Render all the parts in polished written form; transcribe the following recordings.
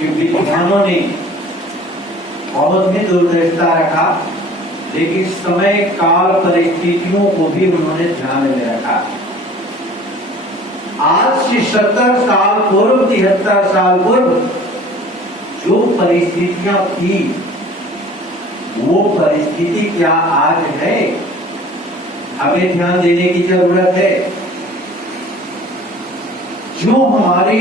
कि विद्वानों ने बहुत ही दूरदर्शिता रखा, लेकिन समय काल परिस्थितियों को भी उन्होंने ध्यान में रखा। आज से 70 साल पूर्व, 73 साल पूर्व जो परिस्थितियां थी, वो परिस्थिति क्या आज है? हमें ध्यान देने की जरूरत है। जो हमारे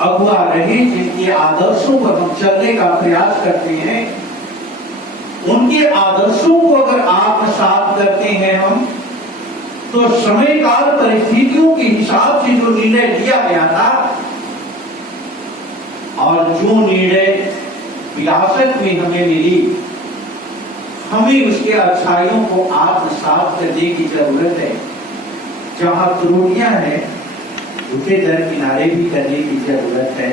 अगुआ रहे, जिनके आदर्शों पर हम चलने का प्रयास करते हैं, उनके आदर्शों को अगर आत्मसात करते हैं हम, तो समय काल परिस्थितियों के हिसाब से जो निर्णय लिया गया था और जो निर्णय विरासत में हमें मिली, हमें उसके अच्छाइयों को आत्मसात करने की जरूरत है। जहां त्रुटियां हैं उसे दरकिनारे भी करने की जरूरत है।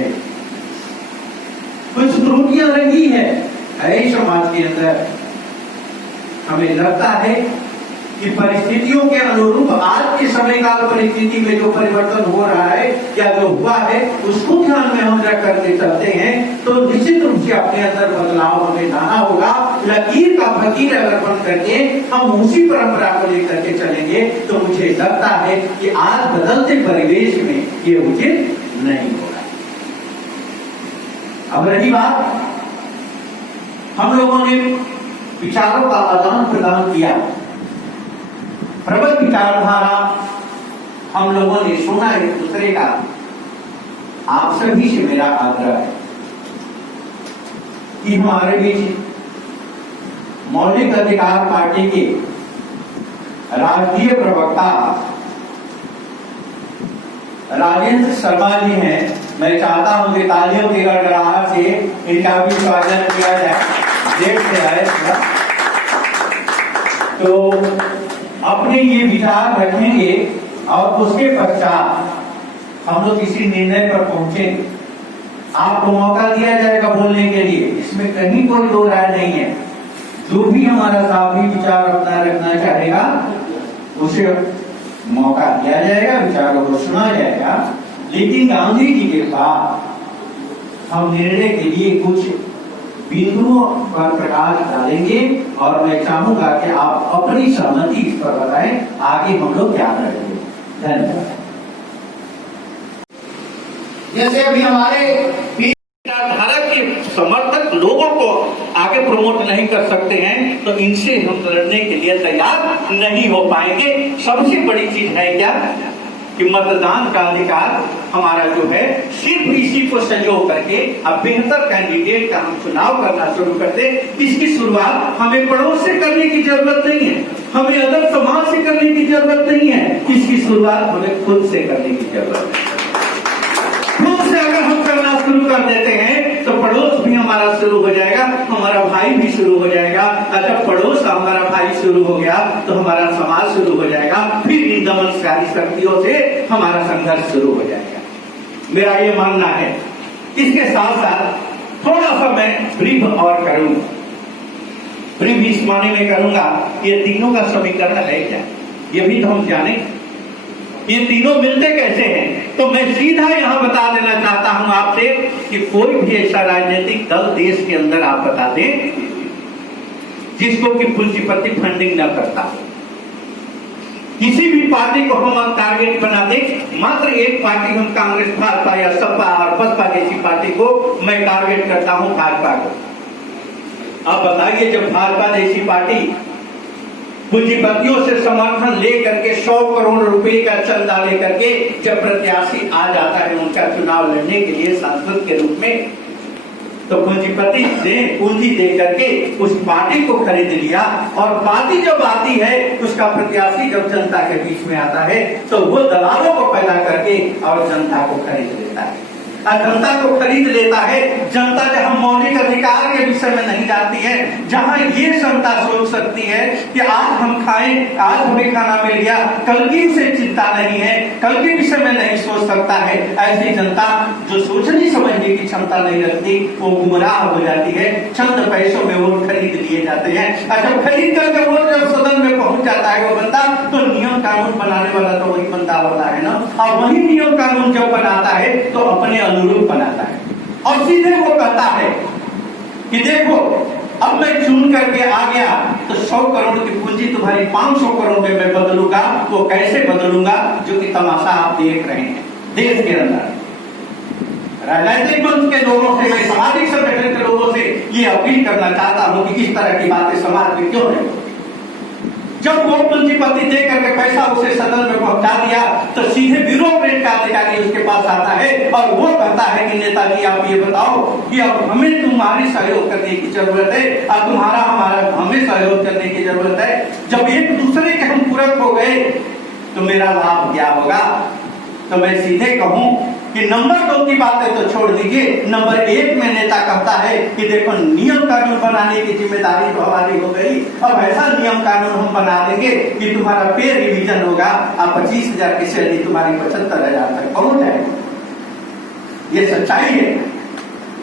कुछ त्रुटियां रही है समाज के अंदर। हमें लगता है कि परिस्थितियों के अनुरूप आज के समय काल परिस्थिति में जो परिवर्तन हो रहा है या जो हुआ है, उसको ध्यान में हम रख करके चलते हैं, तो निश्चित रूप से अपने अंदर बदलाव हमें लाना होगा। लकीर का फकीर अगर बन करके हम उसी परंपरा को लेकर के चलेंगे, तो मुझे लगता है कि आज बदलते परिवेश में ये उचित नहीं होगा। अब रही बात, हम लोगों ने विचारों का आदान प्रदान किया, प्रबल विचारधारा हम लोगों ने सुना एक दूसरे का। आप सभी से मेरा आग्रह है कि हमारे बीच मौलिक अधिकार पार्टी के राष्ट्रीय प्रवक्ता राजेंद्र शर्मा जी हैं। मैं चाहता हूं कि तालियों की गड़गड़ाहट से इनका भी स्वागत किया जाए। देर से आए तो अपने ये विचार रखेंगे और उसके पश्चात हम लोग किसी निर्णय पर पहुंचेंगे। आपको मौका दिया जाएगा बोलने के लिए, इसमें कहीं कोई दो राय नहीं है। जो भी हमारा साथी विचार अपना रखना चाहेगा उसे मौका दिया जाएगा, विचारों को सुना जाएगा। लेकिन गांधी जी के साथ हम निर्णय के लिए कुछ बिंदुओं पर प्रकाश डालेंगे और मैं चाहूंगा कि आप अपनी सहमति इस पर बताएं, आगे हम लोग क्या करेंगे। धन्यवाद। जैसे अभी हमारे विचारधारा के समर्थक लोगों को आगे प्रमोट नहीं कर सकते हैं, तो इनसे हम लड़ने के लिए तैयार नहीं हो पाएंगे। सबसे बड़ी चीज है क्या कि मतदान का अधिकार हमारा जो है, सिर्फ इसी को संजो करके अब बेहतर कैंडिडेट का हम चुनाव करना शुरू कर दे। इसकी शुरुआत हमें पड़ोस से करने की जरूरत नहीं है, हमें अलग समाज से करने की जरूरत नहीं है। इसकी शुरुआत हमें खुद से करने की जरूरत है। खुद से अगर हम करना शुरू कर देते हैं तो पड़ोस भी हमारा शुरू हो जाएगा, हमारा भाई भी शुरू हो जाएगा। अगर पड़ोस का हमारा भाई शुरू हो गया तो हमारा समाज शुरू हो जाएगा, फिर इन दमनकारी शक्तियों से हमारा संघर्ष शुरू हो जाएगा। मेरा ये मानना है। इसके साथ साथ थोड़ा सा मैं ब्रीफ और करूंगा। ब्रीफ इस माने में करूंगा, ये तीनों का समीकरण है क्या, ये भी तो हम जाने। ये तीनों मिलते कैसे हैं? तो मैं सीधा यहां बता देना चाहता हूं आपसे कि कोई भी ऐसा राजनीतिक दल देश के अंदर आप बता दें जिसको कि पूंजीपति फंडिंग न करता हो। किसी भी पार्टी को हम टारगेट बनाते, मात्र एक पार्टी हम कांग्रेस, भाजपा या सपा और बसपा जैसी पार्टी को मैं टारगेट करता हूं, भाजपा को। अब बताइए, जब भाजपा जैसी पार्टी पूंजीपतियों से समर्थन लेकर के 100 करोड़ रुपए का चंदा लेकर के जब प्रत्याशी आ जाता है उनका चुनाव लड़ने के लिए सांसद के रूप में, तो पूंजीपति ने पूंजी दे करके उस पार्टी को खरीद लिया। और पार्टी जब आती है, उसका प्रत्याशी जब जनता के बीच में आता है, तो वो दलालों को पैदा करके और जनता को खरीद लेता है। जनता को खरीद लेता है। जनता जहां मौलिक अधिकार के विषय में नहीं जाती है, जहां ये जनता सोच सकती है कि आज हम खाएं, आज हमें खाना मिल गया, कल की उसे चिंता नहीं है, कल के विषय में नहीं सोच सकता है, ऐसी जनता जो सोचने समझने की क्षमता नहीं रखती, वो गुमराह हो जाती है। चंद पैसों में वोट खरीद लिए जाते हैं। अच्छा, खरीद करके वोट जब सदन में पहुंच जाता है वो बंदा, तो नियम कानून बनाने वाला तो वही बंदा होता है ना। और वही नियम कानून जब बनाता है तो अपने अनुरूप बनाता है। और सीधे वो कहता है कि देखो अब मैं चुन करके आ गया तो 100 करोड़ की पूंजी तुम्हारी 500 करोड़ में मैं बदलूंगा। वो कैसे बदलूंगा, जो कि तमाशा आप देख रहे हैं देश के अंदर। राजनीतिक मंच के लोगों से, मैं सामाजिक संगठन के लोगों से ये अपील करना चाहता हूं कि इस तरह की बातें समाज में क्यों नहीं। जब वो पूंजीपति दे करके पैसा उसे सदन में पहुंचा दिया तो सीधे ब्यूरोक्रेट का अधिकारी उसके पास आता है और वो कहता है कि नेताजी आप ये बताओ कि अब हमें तुम्हारी सहयोग करने की जरूरत है, अब तुम्हारा हमारा हमें सहयोग करने की जरूरत है। जब एक दूसरे के हम पूरक हो गए तो मेरा लाभ क्या होगा। तो मैं सीधे कहूं कि नंबर 2 की बातें तो छोड़ दीजिए, नंबर 1 में नेता कहता है कि देखो नियम कानून बनाने की जिम्मेदारी तो हमारी हो गई। अब ऐसा नियम कानून हम बना देंगे कि तुम्हारा पे रिवीजन होगा, अब 25,000 की सैलरी तुम्हारी 75,000 तक पहुंच जाएगी। ये सच्चाई है।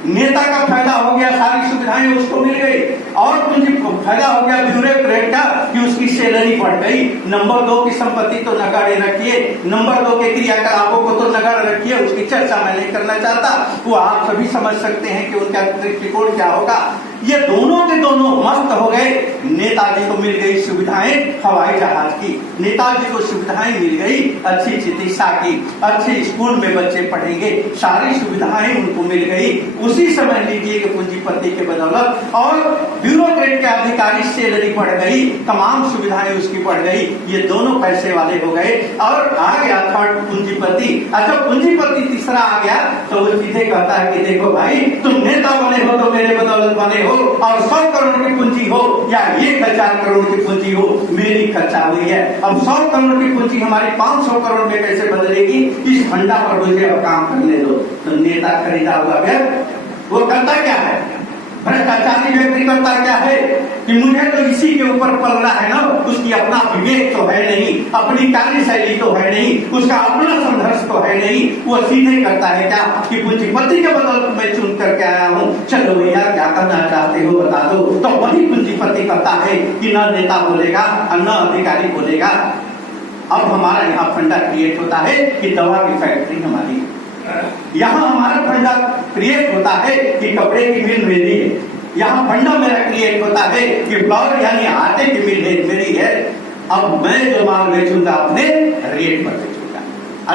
नेता का फायदा हो गया, सारी सुविधाएं उसको मिल गई, और मुझे फायदा हो गया ब्यूरोक्रेट का कि उसकी सैलरी बढ़ गई। नंबर 2 की संपत्ति तो नगाड़े रखिए, नंबर 2 के क्रियाकलापों को तो नगाड़ रखिए, उसकी चर्चा मैं नहीं करना चाहता। वो आप सभी समझ सकते हैं कि उनका दृष्टिकोण क्या होगा। ये दोनों के दोनों मस्त हो गए। नेताजी को मिल गई सुविधाएं हवाई जहाज की, नेताजी को सुविधाएं मिल गई अच्छी चिकित्सा की, अच्छे स्कूल में बच्चे पढ़ेंगे, सारी सुविधाएं उनको मिल गई। उसी समय लीजिए कि पूंजीपति के बदौलत और ब्यूरोक्रेट के अधिकारी सैलरी बढ़ गई, तमाम सुविधाएं उसकी बढ़ गई। ये दोनों पैसे वाले हो गए और आ गया थर्ड पूंजीपति। अच्छा, पूंजीपति तीसरा आ गया तो वो सीधे कहता है कि देखो भाई तुम नेता बने हो तो मेरे बदौलत बने हो, और 100 करोड़ की पूंजी हो या 1,000 करोड़ की पूंजी हो, मेरी खर्चा हुई है। अब 100 करोड़ की पूंजी हमारी 500 करोड़ में कैसे बदलेगी, इस फंडा पर मुझे अब काम करने दो। तो नेता खरीदा हुआ व्यक्ति वो करता क्या है, भ्रष्टाचारी व्यक्ति करता क्या है कि मुझे तो इसी के ऊपर पल रहा है ना, उसकी अपना विवेक तो है नहीं, अपनी कार्यशैली तो है नहीं, उसका अपना संघर्ष तो है नहीं। वो सीधे करता है क्या कि पूंजीपति के बदल मैं चुन करके आया हूँ, चलो भैया क्या करना चाहते हो बता दो। तो वही पूंजीपति कहता है कि न नेता बोलेगा और न अधिकारी बोलेगा। अब हमारा यहाँ फंडा क्रिएट होता है कि दवा की फैक्ट्री हमारी, यहाँ हमारा फंडा क्रिएट होता है कि कपड़े की मिल मेरी है, यहाँ फंडा मेरा क्रिएट होता है कि फ्लावर यानी आटे की मिल मेरी है। अब मैं जो माल बेचूंगा अपने रेट पर बेचूंगा,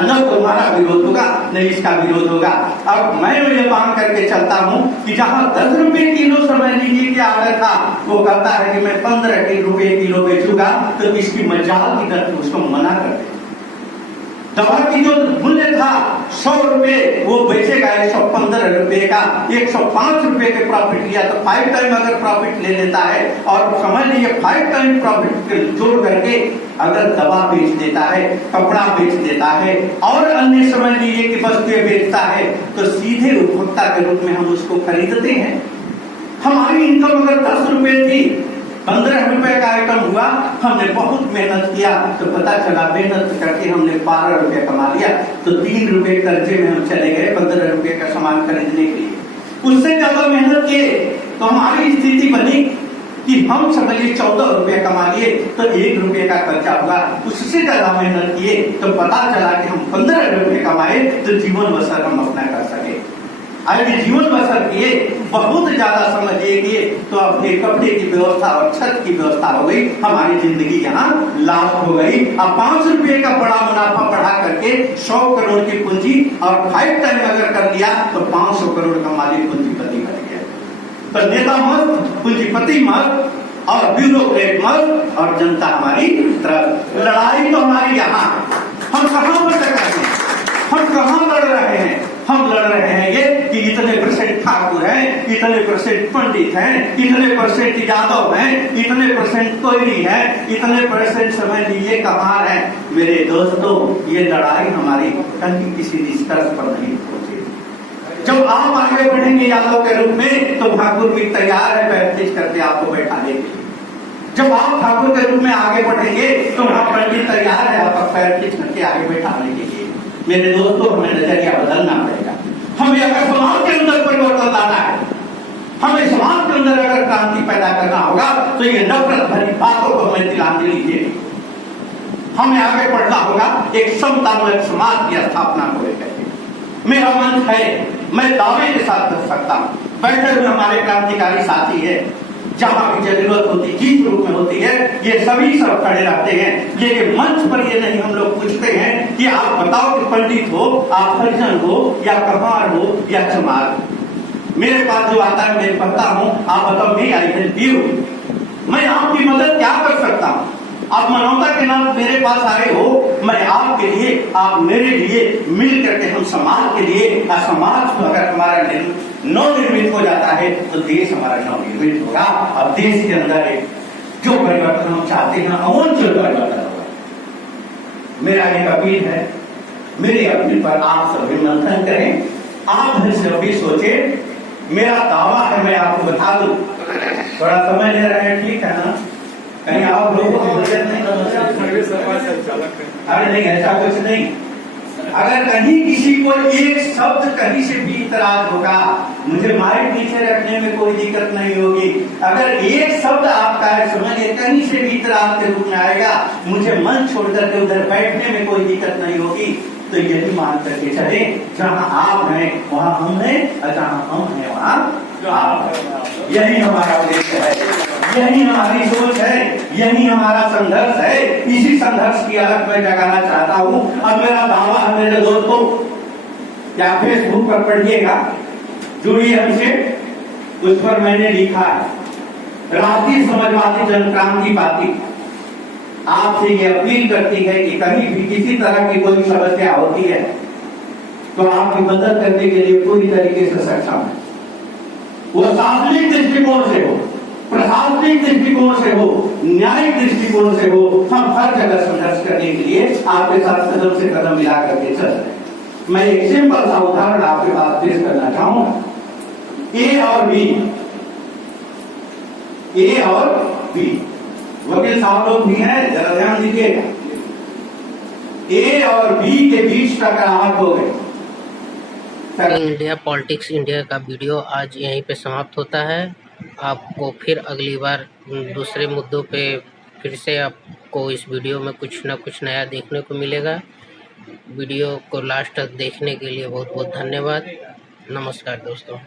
न तुम्हारा विरोध होगा न इसका विरोध होगा। अब मैं ये मांग करके चलता हूँ कि जहाँ 10 रुपए किलो समझ लीजिए कि आर्डर था, वो कहता है कि मैं 15 रुपए किलो बेचूंगा, तो इसकी मजाल की दर उसको मना कर दे। दवा की जो मूल्य था 100 रुपए, वो बेचेगा 115 रुपए का, 105 रुपए के प्रॉफिट लिया तो 5 टाइम अगर प्रॉफिट ले लेता है, और समझ लीजिए 5 टाइम प्रॉफिट जोड़ करके अगर दवा बेच देता है, कपड़ा बेच देता है और अन्य समझ लीजिए कि वस्तुएं बेचता है, तो सीधे उपभोक्ता के रूप में हम उसको खरीदते हैं। हमारी इनकम अगर 10 रुपए थी, 15 रुपए का आइटम हुआ, हमने बहुत मेहनत किया तो पता चला मेहनत करके हमने 12 रुपए कमा लिया, तो 3 रुपए कर्जे में हम चले गए 15 रुपए का सामान खरीदने के लिए। उससे ज्यादा मेहनत किए तो हमारी स्थिति बनी कि हम समझिए 14 रुपए कमा लिए तो 1 रुपए का खर्चा हुआ। उससे ज्यादा मेहनत किए तो पता चला कि हम 15 रुपए कमाए तो जीवन बसर हम अपना कर सके। आज जीवन बसर किए, बहुत ज्यादा समझिए कि तो अपने कपड़े की व्यवस्था और छत की व्यवस्था हो गई, हमारी जिंदगी यहाँ लाभ हो गई। अब 5 रुपए का बड़ा मुनाफा बढ़ा करके 100 करोड़ की पूंजी और 5 टाइम अगर कर दिया तो 500 करोड़ का मालिक पूंजीपति बन गया। तो नेता मत, पूंजीपति मत, और ब्यूरोक्रेट मत, और जनता हमारी तरफ। लड़ाई तो हमारी यहाँ, हम कहाँ भटक रहे हैं, हम कहाँ लड़ रहे हैं। हम लड़ रहे हैं ये कि इतने परसेंट ठाकुर हैं, इतने परसेंट पंडित हैं, इतने परसेंट यादव हैं, इतने परसेंट कोयली हैं, इतने परसेंट समझ लीजिए कमार हैं। मेरे दोस्तों, ये लड़ाई हमारी कहीं किसी निष्कर्ष पर नहीं पहुंची। जब आप आगे बढ़ेंगे यादव के रूप में तो ठाकुर भी तैयार है बैठने करके आपको बैठाने के लिए। जब आप ठाकुर के रूप में आगे बढ़ेंगे तो वहां पंडित तैयार है आपका पैर खींच करके आगे बैठाने के लिए। मेरे दोस्तों, हमें नजरिया बदलना पड़ेगा। हमें अगर समाज के अंदर परिवर्तन लाना है, हमें समाज के अंदर अगर क्रांति पैदा करना होगा तो ये नफरत भरी बातों को हमें तिलांजलि दीजिए। हमें आगे बढ़ना होगा एक समतामूलक समाज की स्थापना को लेकर। मेरा मन है मैं दावे के साथ कर सकता हूँ। बैठे हुए हमारे क्रांतिकारी साथी है, जहां भी जरूरत होती जिस रूप में होती है ये सभी सब खड़े रहते हैं। लेकिन मंच पर ये नहीं हम लोग पूछते हैं कि आप बताओ कि पंडित हो, आप हरिजन हो या कहार हो या चमार हो। मेरे पास जो आता है मैं पढ़ता हूँ, आप बताओ मैं आई हेल्प यू, मैं आपकी मदद क्या कर सकता हूँ। आप मानवता के नाम मेरे पास आए हो, मैं आपके लिए, आप मेरे लिए, मिल करके हम समाज के लिए, समाज अगर हमारा नवनिर्मित हो जाता है तो देश हमारा नवनिर्मित होगा। अब देश के अंदर एक जो परिवर्तन हम चाहते हैं अमूलचूल परिवर्तन होगा। मेरा एक अपील है, मेरी अपील पर आप सभी मंथन करें, आप भी सोचे। मेरा दावा है, मैं आपको बता दूं, थोड़ा समय ले रहे हैं, ठीक है ना, कहीं आप लोगों को अरे नहीं ऐसा कुछ नहीं। अगर कहीं किसी को एक शब्द कहीं से भी इतराज होगा, मुझे माइक पीछे रखने में कोई दिक्कत नहीं होगी। अगर एक शब्द आपका है समझिए कहीं से भी इतराज के रूप में आएगा, मुझे मन छोड़ करके उधर बैठने में कोई दिक्कत नहीं होगी। तो यही मान करके चले, जहाँ आप हैं वहाँ हम हैं, और जहाँ हम हैं वहाँ आप हैं। यही हमारा उद्देश्य है, यही हमारी सोच है, यही हमारा संघर्ष है। इसी संघर्ष की अलग मैं जगाना चाहता हूँ। अब मेरा दावा है मेरे दोस्तों, या फेसबुक पर पढ़िएगा, जुड़िए हमसे, उस पर मैंने लिखा है राष्ट्रीय समाजवादी जन क्रांति पार्टी आपसे ये अपील करती है कि कहीं भी किसी तरह की कोई समस्या होती है तो आपकी मदद करने के लिए पूरी तरीके से सक्षम है। वो शासनिक दृष्टिकोण से हो, प्रशासनिक दृष्टिकोण से हो, न्यायिक दृष्टिकोण से हो, हम हर जगह संघर्ष करने के लिए आपके साथ कदम से कदम मिला करके चल रहे हैं। मैं एक सिंपल सा उदाहरण आपके पास पेश करना चाहूंगा। ए और बी, ए और बी, वकील साहब लोग भी हैं, जरा ध्यान दीजिएगा। ए और बी के बीच टकराव हो गए। इंडिया पॉलिटिक्स इंडिया का वीडियो आज यहीं पे समाप्त होता है। आपको फिर अगली बार दूसरे मुद्दों पे फिर से आपको इस वीडियो में कुछ ना कुछ नया देखने को मिलेगा। वीडियो को लास्ट तक देखने के लिए बहुत बहुत धन्यवाद। नमस्कार दोस्तों।